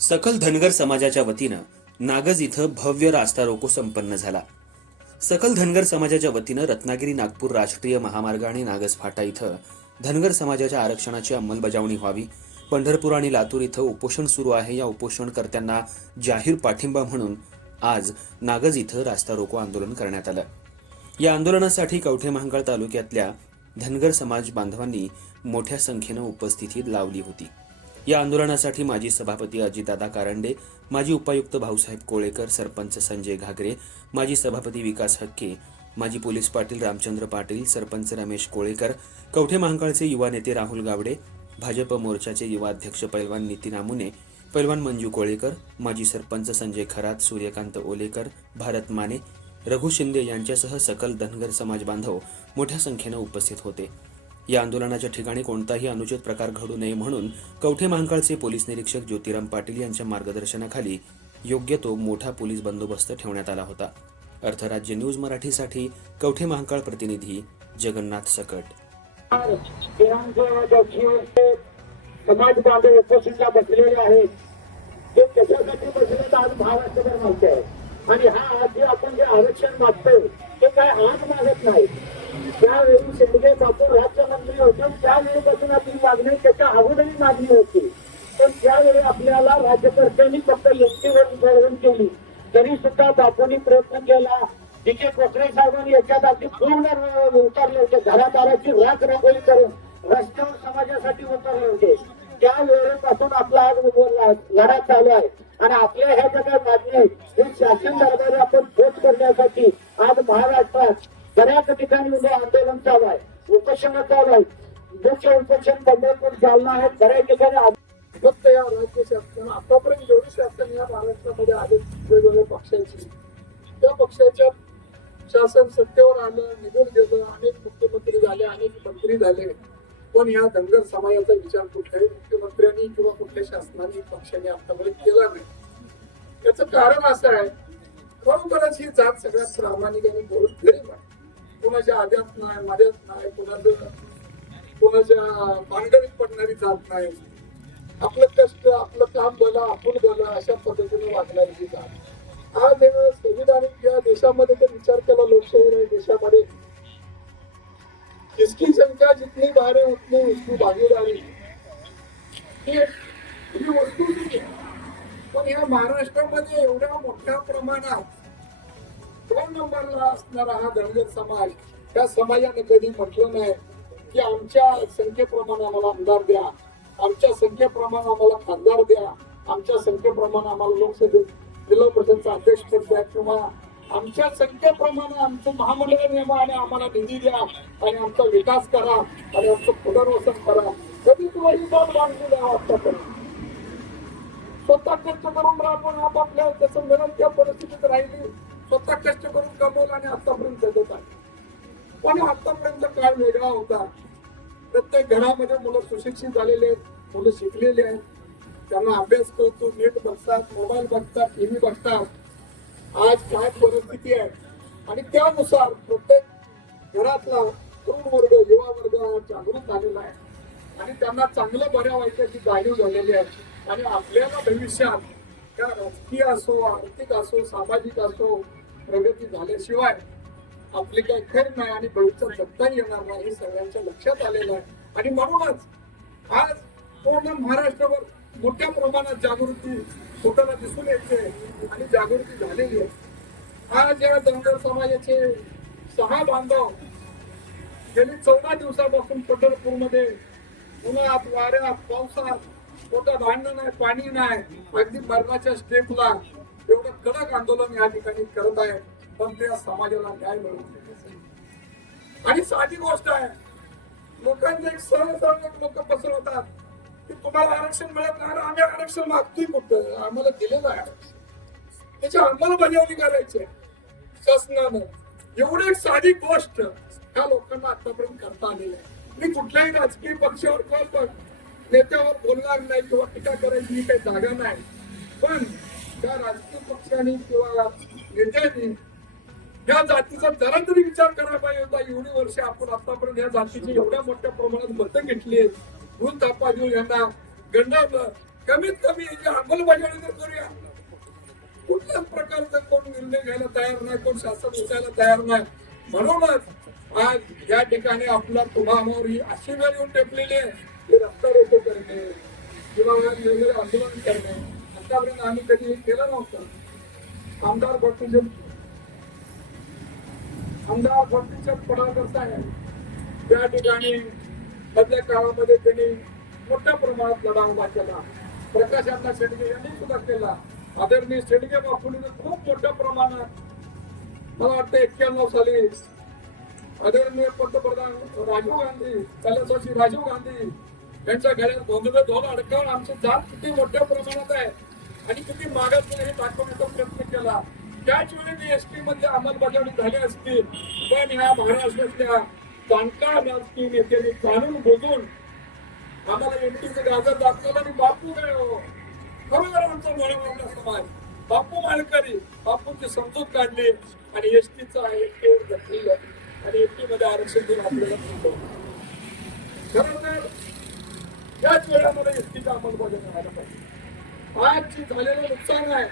सकल धनगर समाजाच्या वतीनं नागज इथं भव्य रास्ता रोको संपन्न झाला. सकल धनगर समाजाच्या वतीनं रत्नागिरी नागपूर राष्ट्रीय महामार्ग आणि नागज फाटा इथं धनगर समाजाच्या आरक्षणाची अंमलबजावणी व्हावी. पंढरपूर आणि लातूर इथं उपोषण सुरू आहे. या उपोषणकर्त्यांना जाहीर पाठिंबा म्हणून आज नागज इथं रास्ता रोको आंदोलन करण्यात आलं. या आंदोलनासाठी कवठे महांकाळ तालुक्यातल्या धनगर समाज बांधवांनी मोठ्या संख्येनं उपस्थिती लावली होती. या आंदोलनासाठी माजी सभापती अजितदादा कारंडे माजी उपायुक्त भाऊसाहेब कोळेकर सरपंच संजय घागरे माजी सभापती विकास हक्के माजी पोलीस पाटील रामचंद्र पाटील सरपंच रमेश कोळेकर कवठे महांकाळचे युवा नेते राहुल गावडे भाजप मोर्चाचे युवा अध्यक्ष पैलवान नितीन आमुने पैलवान मंजू कोळेकर माजी सरपंच संजय खरात सूर्यकांत ओलेकर भारत माने रघु शिंदे यांच्यासह सकल धनगर समाज बांधव मोठ्या संख्येनं उपस्थित होते. या आंदोलनाच्या ठिकाणी कोणताही अनुचित प्रकार घडू नये म्हणून कवठे महांकाळचे पोलीस निरीक्षक ज्योतिराम पाटील यांच्या मार्गदर्शनाखाली योग्य तो मोठा पोलीस बंदोबस्त ठेवण्यात आला होता. अर्थराज्य न्यूज मराठीसाठी कवठे महांकाळ प्रतिनिधी जगन्नाथ सकट. समाज बांधव उपस्थित बसलेले आहेत. ते कशासाठी बसले आज महाराष्ट्रभर मागते आणि हा आज जे आपण जे आरक्षण मागतोय ते काय आज मागत नाही. त्यावेळी शिंदे बापू राज्यमंत्री होते त्यावेळीपासून आपली मागणी त्याच्या अगोदरही मागणी होती. पण त्यावेळी आपल्याला राज्यकर्त्यांनी फक्त युक्तीवर मिळवून केली. तरी सुद्धा बापूंनी प्रयत्न केला. डीके कोकरे साहेबांनी याच्यात अगदी पूर्ण उतरले होते. घरादाराची राख राखोळी करून रस्त्यावर समाजासाठी उतरले होते. त्या वेळेपासून आपला आज लढा चालू आहे. आणि आपल्या ह्या ज्या काही मागणी आहेत, हे शासन दरबारी आपण पोच करण्यासाठी आज महाराष्ट्रात बऱ्याच ठिकाणी उभं आंदोलन चालू आहे. उपोषण चालू आहे मुख्य उपोषण पंढरपूर जालना आहे बऱ्याच ठिकाणी फक्त या राज्य शासन आतापर्यंत जेवढे शासन या महाराष्ट्रामध्ये आले वेगवेगळ्या पक्षांची त्या पक्षाच्या शासन सत्तेवर आलं निघून गेलं अनेक मुख्यमंत्री झाले अनेक मंत्री झाले. पण या धनगर समाजाचा विचार कुठल्याही मुख्यमंत्र्यांनी किंवा कुठल्या शासनाने पक्षाने आतापर्यंत केला नाही. याचं कारण असं आहे खरोखरच ही जात सगळ्यात प्रामाणिक आणि बोलून गरीब आहे. कोणाच्या आद्यात नाही माद्यात नाही कोणाचं कोणाच्या भानगडीत पडणारी जात नाही. आपलं कष्ट आपलं काम भलं आपण भलं अशा पद्धतीने वागणारी जी जात. आज हे संविधानिक या देशामध्ये जर विचार केला लोकशाही आहे देशामध्ये जितनी बारे उतनी उसकी भागीदारी ही वस्तू नाही आहे. पण या महाराष्ट्रामध्ये एवढ्या मोठ्या प्रमाणात दोन नंबरला असणारा हा धनगर समाज त्या समाजाने कधी म्हटलं नाही की आमच्या संख्येप्रमाणे आम्हाला आमदार द्या आमच्या संख्येप्रमाणे आम्हाला खासदार द्या आमच्या संख्येप्रमाणे आम्हाला लोकसभेत जिल्हा परिषदचा अध्यक्ष द्या किंवा आमच्या संख्येप्रमाणे आमचं महामंडळ नियमा आणि आम्हाला निधी द्या आणि आमचा विकास करा आणि आमचं पुनर्वसन करा. कधी तुम्हाला दोन मागणी द्या वाटतात स्वतः कष्ट करून राबून आपापल्या त्याचं मिळेल त्या परिस्थितीत राहिली स्वतः कष्ट करून कमवलं आणि आतापर्यंत जगत आहे. पण आतापर्यंत काळ वेगळा होता? प्रत्येक घरामध्ये मुलं सुशिक्षित झालेले आहेत मुलं शिकलेले आहेत. त्यांना अभ्यास करतो नेट बघतात मोबाईल बघतात टीव्ही बघतात. आज काय परिस्थिती आहे? आणि त्यानुसार प्रत्येक घरातला तरुण वर्ग युवा वर्ग जागृत झालेला आहे. आणि त्यांना चांगलं बऱ्या वाईटाची जाणीव झालेली आहे. आणि आपल्याला भविष्यात त्या राजकीय असो आर्थिक असो सामाजिक असो प्रगती झाल्याशिवाय आपली काही खैर नाही आणि भविष्यात जगता येणार नाही हे सगळ्यांच्या लक्षात आलेलं आहे. आणि म्हणूनच आज पूर्ण महाराष्ट्रावर मोठ्या प्रमाणात जागृती होताना दिसून येते आणि जागृती झालेली आहे. आज या धनगर समाजाचे सहा बांधव गेली चौदा दिवसापासून पंढरपूरमध्ये. उन्हात वाऱ्यात पावसात मोठं भांडण नाही पाणी नाही. अगदी मरणाच्या स्टेपला एवढं कडक आंदोलन या ठिकाणी करत आहे. पण त्या समाजाला न्याय मिळवून आणि साधी गोष्ट आहे. लोकांचे एक सरळ सरळ लोक पसरवतात. की तुम्हाला आरक्षण मिळत नाही अरे आम्ही आरक्षण मागतोय कुठं? आम्हाला दिलेलं आहे आरक्षण. त्याची अंमलबजावणी करायची आहे. शासनानं एवढी एक साधी गोष्ट ह्या लोकांना आतापर्यंत करता आलेली आहे. मी कुठल्याही राजकीय पक्षावर किंवा पण नेत्यावर बोलणार नाही किंवा टीका करायची काही जागा नाही. पण त्या राजकीय पक्षांनी किंवा नेत्यांनी या जातीचा जरा तरी विचार करायला पाहिजे होता. एवढी वर्ष आपण आतापर्यंत या जातीची एवढ्या मोठ्या प्रमाणात मतं घेतली आहेत. भूल तापा देऊन यांना गंडावलं कमीत कमी याची अंमलबजावणी तर करूया. कुठल्याच प्रकारचा कोण निर्णय घ्यायला तयार नाही कोण शासन उचायला तयार नाही. म्हणूनच आज या ठिकाणी आपला तुम्हावर ही अशी वेळ येऊन टेपलेली आहे की रस्ता रोको करणे किंवा वेगवेगळे आंदोलन करणे. आतापर्यंत आम्ही कधी हे केलं नव्हतं. आमदार भट्टीचे आमदार भट्टीचे पदाकर्ता आहे त्या ठिकाणी मधल्या काळामध्ये त्यांनी मोठ्या प्रमाणात लढा उभा केला. प्रकाश अण्णा शेडगे यांनी सुद्धा केला. आदरणीय शेडगे बापूंनी खूप मोठ्या प्रमाणात मला वाटतं एक्क्याण्णव साली आदरणीय पंतप्रधान राजीव गांधी कैलासवासी राजीव गांधी यांच्या घरात दोन धोल अडकावून आमची जात किती मोठ्या प्रमाणात आहे आणि किती मागास हे दाखवण्याचा प्रयत्न केला. त्याच वेळी ती एसटी मध्ये अंमलबजावणी झाली असती. पण ह्या महाराष्ट्रातल्या जाणकार राजकीय नेत्यांनी कानून बोलून आम्हाला एमटीचं गाजर दाखवलं आणि बापू काय खरोखर आमचा मळवला समाज. बापू मालकरी बापूंची समजूत काढली आणि एस टीचा एकटीवर घटलेलं आणि एसटी मध्ये आरक्षण देऊन आपल्याला मिळतं. खरं तर याच वेळामध्ये एसटीचा अंमलबजावणी व्हायला पाहिजे. आज आजची झालेलं नुकसान आहे.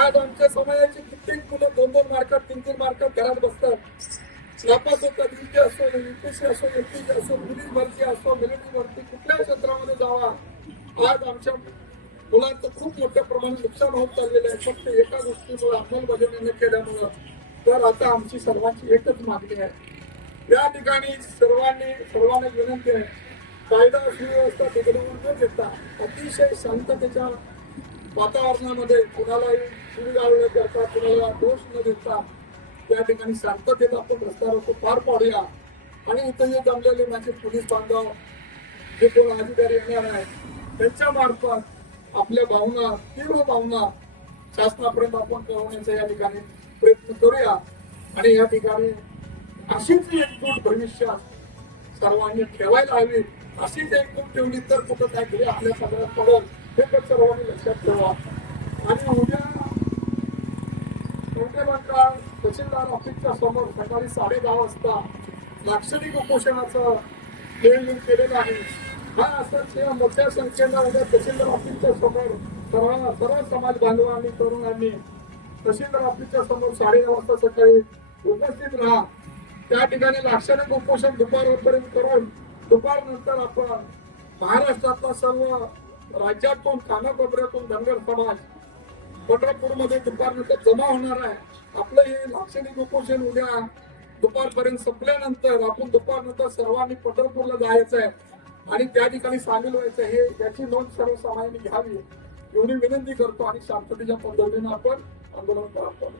आज आमच्या समाजाची कित्येक मुलं दोन दोन मार्कात तीन तीन मार्कात घरात बसतात. नापास होतात युपी असो युपीसी असो एमपीसी असो पोलीस भरती असो मिलिटरी भरती कुठल्या क्षेत्रामध्ये जावा. आज आमच्या मुलांचं खूप मोठ्या प्रमाणात नुकसान होत चाललेलं आहे. फक्त एका गोष्टीमुळे अंमलबजावणी न केल्यामुळं. तर आता आमची सर्वांची एकच मागणी आहे. या ठिकाणी सर्वांनी सर्वांना विनंती आहे. कायदा सुव्यवस्था तिकडून न देता अतिशय शांततेच्या वातावरणामध्ये कुणालाही शिवीगाळ न करता कुणाला दोष न देता त्या ठिकाणी शांततेत आपण रस्ता रोको पार पाडूया आणि इथं जे जमलेले माझे पोलीस बांधव जे कोण अधिकारी येणार आहेत त्यांच्या मार्फत आपल्या भावना तीव्र भावना शासनापर्यंत आपण कळवण्याचा या ठिकाणी प्रयत्न करूया. आणि या ठिकाणी अशीच एकूण भविष्यात सर्वांनी ठेवायला हवी. अशीच एकूण ठेवली तर कुठं काय आपल्या सगळ्यात पडेल हे तर सर्वांनी लक्षात ठेवा. आणि उद्या मंत्रिमंडळ तहसीलदार ऑफिसच्या समोर सकाळी साडे दहा वाजता लाक्षणिक उपोषणाचं नियोजन केलेलं आहे. हा असंच या मोठ्या संख्येनं उद्या तहसीलदार ऑफिसच्या समोर सर्व सर्व समाज बांधवांनी तरुणांनी तहसीलदार ऑफिसच्या समोर साडे दहा वाजता सकाळी उपस्थित राहा. त्या ठिकाणी लाक्षणिक उपोषण दुपारपर्यंत करून दुपारनंतर आपण महाराष्ट्रातला सर्व राज्यातून कानाकोपऱ्यातून धनगर समाज पंढरपूरमध्ये दुपारनंतर जमा होणार आहे. आपलं हे लाक्षणिक उपोषण उद्या दुपारपर्यंत संपल्यानंतर आपण दुपारनंतर सर्वांनी पंढरपूरला जायचं आहे. आणि त्या ठिकाणी सामील व्हायचं आहे. हे याची नोंद सर्वसामान्यांनी घ्यावी. एवढी विनंती करतो आणि शांततेच्या पद्धतीने आपण आंदोलन करतो